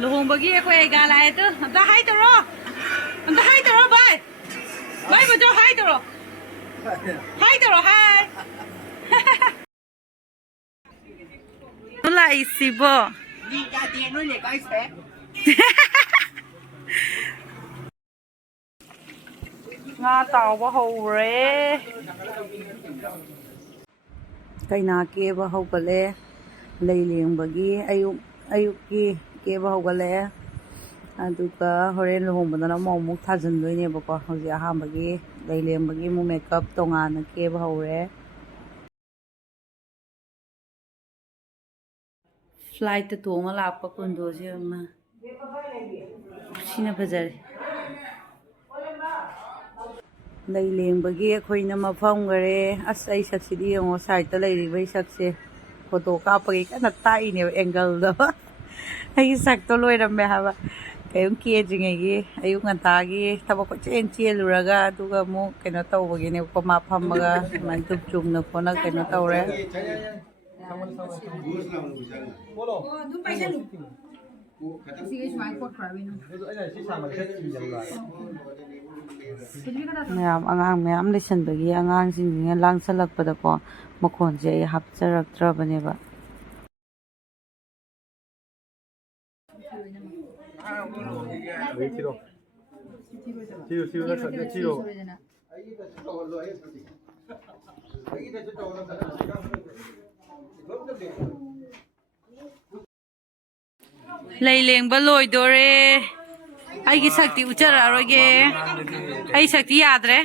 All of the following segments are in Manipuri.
लुहोंबगी अखोय गा लाए तो अमता हाय तरो बाय बाय बजो हाय तरो हाय लाई सिबो你家店里的改菜。nga tawba hore kaina keba hogale leilembagi ayuk keba hogale aduga horen lohongbadana momuk thajindoine bako hoji ahambagi leilembagi mu makeup tongana keba hore flight to tonga lakpa kundo je ma sina fajare leilembagi akhoi na mafam gare asai saksidi yongo side ta leiribei sakse photo kapagi kana tai ne angle do ai sak to loirame haba kayong kie jingegi ayung ngantagi tabako chen luraga aduga mu keno tawbagi ne ko mafammaga man tup na phona keno tawre ma'am आगाम मैम लेसनबगी आगांसिंग लांगसलकपदको मखोनसे आई हापचरक्त्रबनेबा leilengba loidore aigi sakti uchararoge ai sakti yadre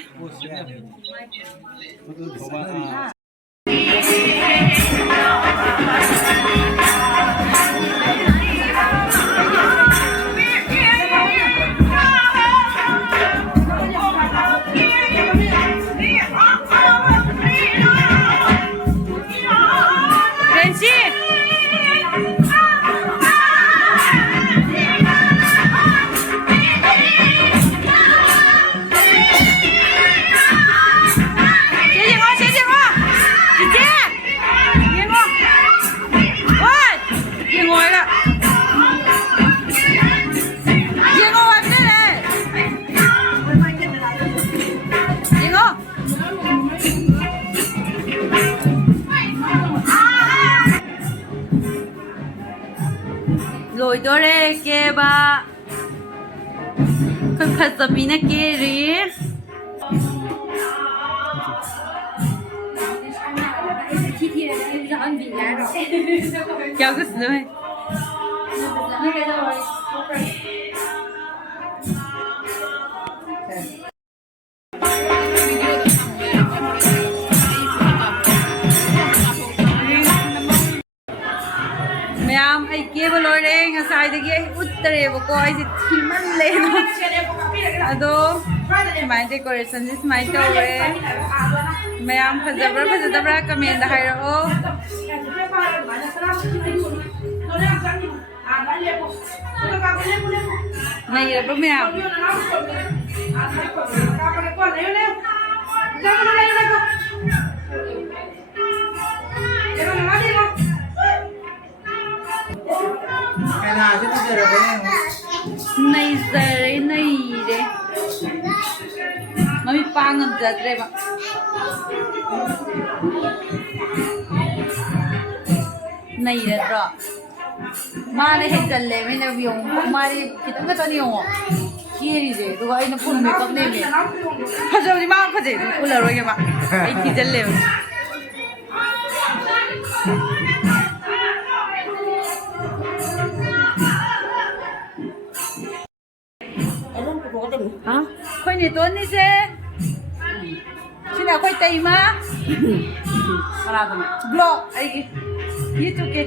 loidore keba khazabina keri क्या कुछ नहीं मैम आई केबल लोरे ngसाइदगी आई उत्तरेबको आई जे थीमन लेनो अदो माय डेकोरेशन दिस माय तोरे मैम फजबरा कमेंट दा हाइरो नहीं रे मैम नहीं रे मम्मी पांगम जात्रे बा नहीं रे तो मारे हे चले मैंने बियों मारे कितना तो नहीं हो किरी जे तो आई न फुल मेकअप ने में फजो जी मां फजे फुल रोगे मा आई की चले हाँ कोई नहीं तो नहीं से सिना कोई तई मा ब्लॉग आई ये चुके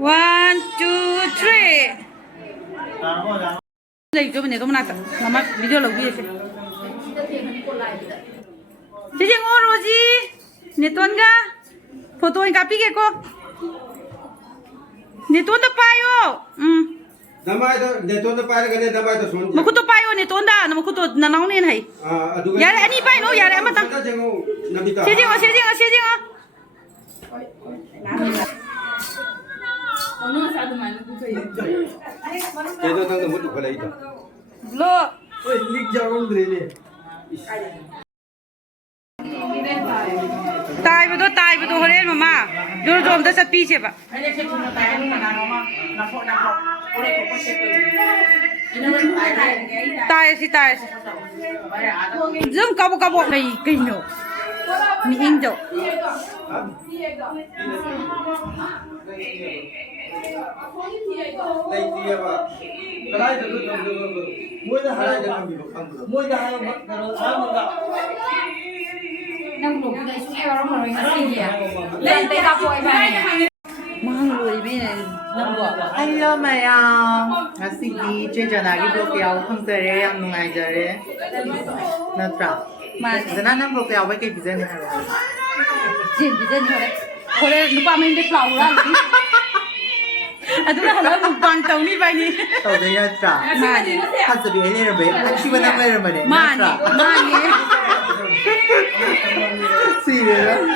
One, two, three. Lấy cho mình này có một nát mà video lâu gì chị ngô rồi gì nè tuần ga photo anh copy cái cô nè tuần tập bài ô Damai to ne to na pare gane damai to son. mà cô tập bài ô nè tuần da mà cô tập nà nóng lên hay ya anh đi bài nó ya em mà tăng chị ngô Itu tang temu tu kalau itu. lo Oi, lik jauh dulu. tai vào đó hồi lên mà rồi rồi ta sẽ pi chứ bà tai dương cao bộ này kinh nhổ mi in đâu Lai dia apa? Kalai tu Mui dah halai dah kami bukan. Mui dah kalau sama tak. Nang lục đây xuống eo nó mà rồi ngắt gì à? Lên đây tao vội vào này. mang lùi bên này năm bộ Hello mày ngasi기 최전하게 볼게요. 평소에 양농아이들의 나트라. mà 나는 볼게요. 왜 이렇게 비전이 하러? chuyện gì thế này hồi đây lúc ba mình đi plau ra chúng ta nói một bằng tàu đi bay đi 또내 나트라. mà gì 한섭이 엘레를 왜? 한시번 한번 말해. mà gì 시래요?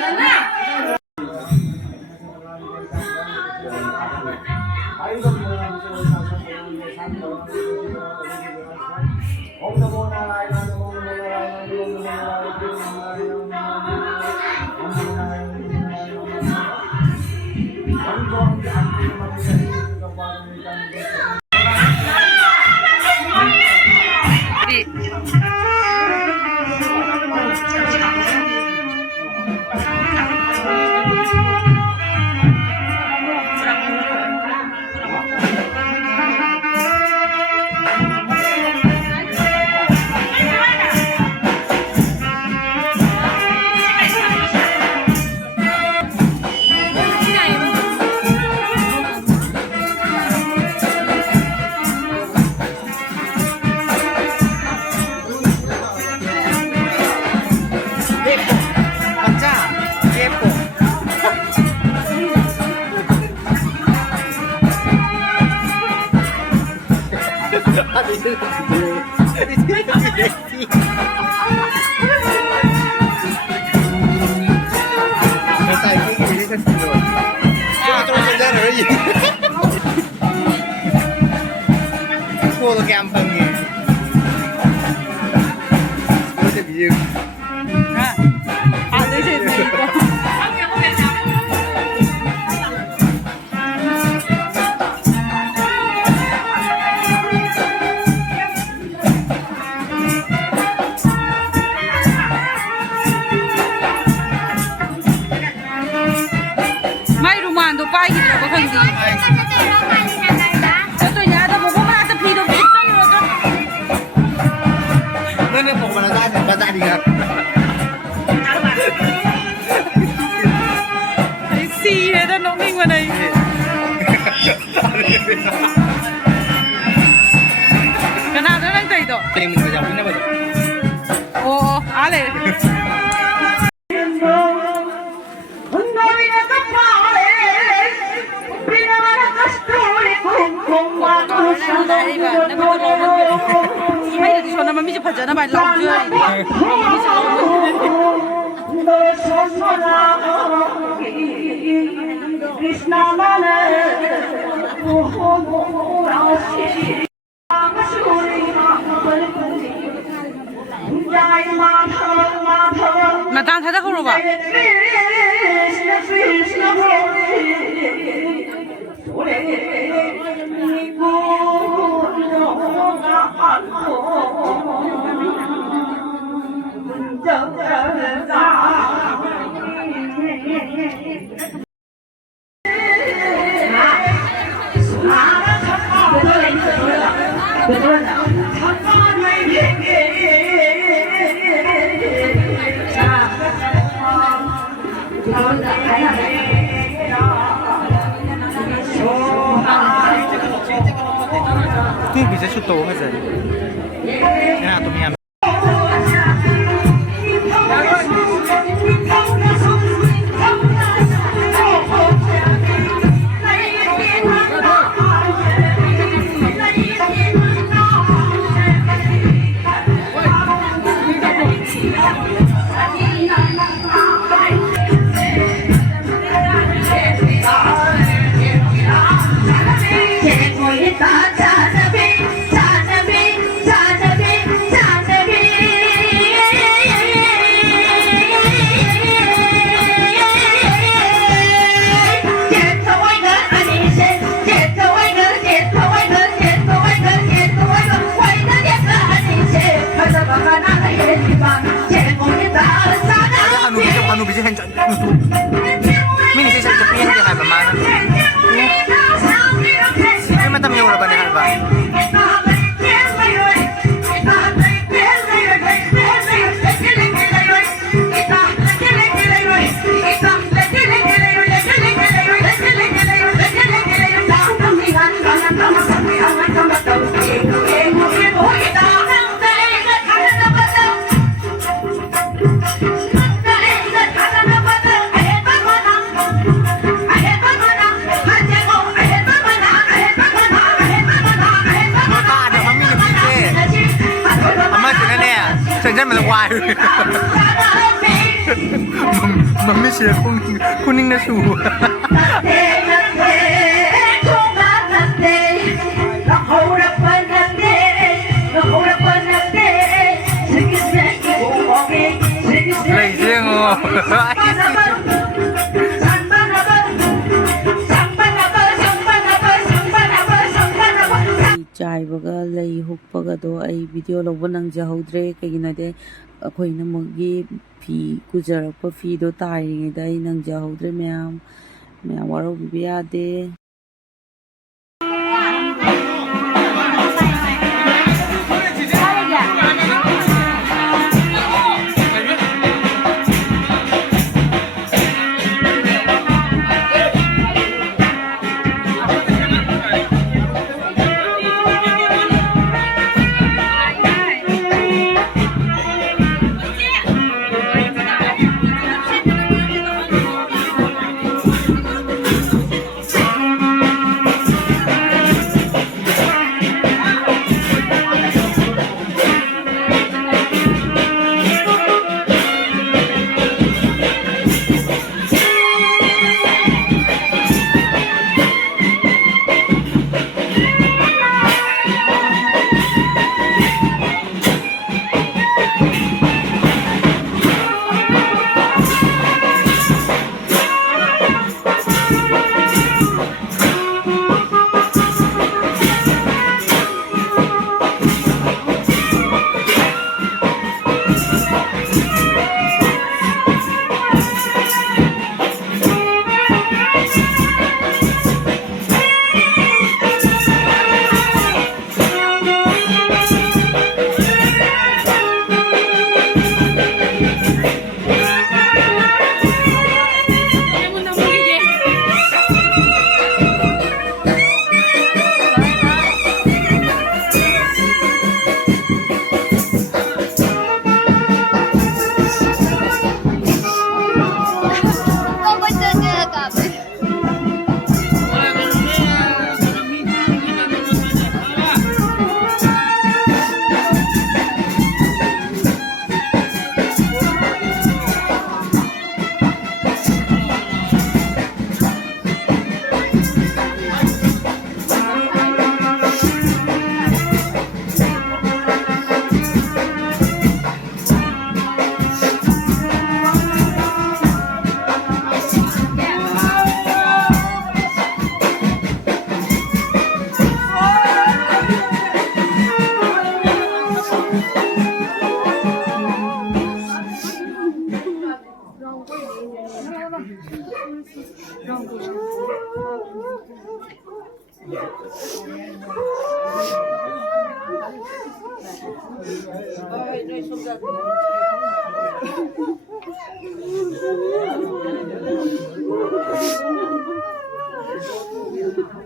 Cô gampang ni. Seperti video. ada sih mai rumah tu pai kita apa kan di tu ya ada buku mana ada pilihan kita ni tu Mana pun mana saja baca dia. si ada nak ming mana ni kenapa orang tu itu Yang minta jawab ni apa tu? oh ale Hai di sana mami cepat jangan main lau je. Krishna mana, Mata ada kau lupa. นี่พี่จะชุดโตมาสินี่นะตัวเมีย Anu bisa hancur. Mini saya cepi yang dia halba mana? Ini mata miu lah benda halba.ฉันมันวายมันไม่เชื่อคุณนิ่งนะชูเลยเรื่องอ๋อꯆꯥꯏꯕꯒ ꯂꯩ ꯍꯨꯛꯄꯒꯗꯣ ꯑꯩ ꯚꯤꯗꯤꯑꯣ ꯂꯧꯕ ꯅꯪꯖꯍꯧꯗ꯭ꯔꯦ ꯀꯩꯒꯤꯅꯣꯗꯤ ꯑꯩꯈꯣꯏꯅ ꯃꯣꯏꯒꯤ ꯐꯤ ꯀꯨꯖꯔꯛꯄ ꯐꯤꯗꯣ ꯇꯥꯔꯤꯉꯩꯗ ꯑꯩ ꯅꯪꯖꯍꯧꯗ꯭ꯔꯦ ꯃꯌꯥꯝ ꯋꯥꯔꯧꯕꯤꯕ ꯌꯥꯗꯦ Ini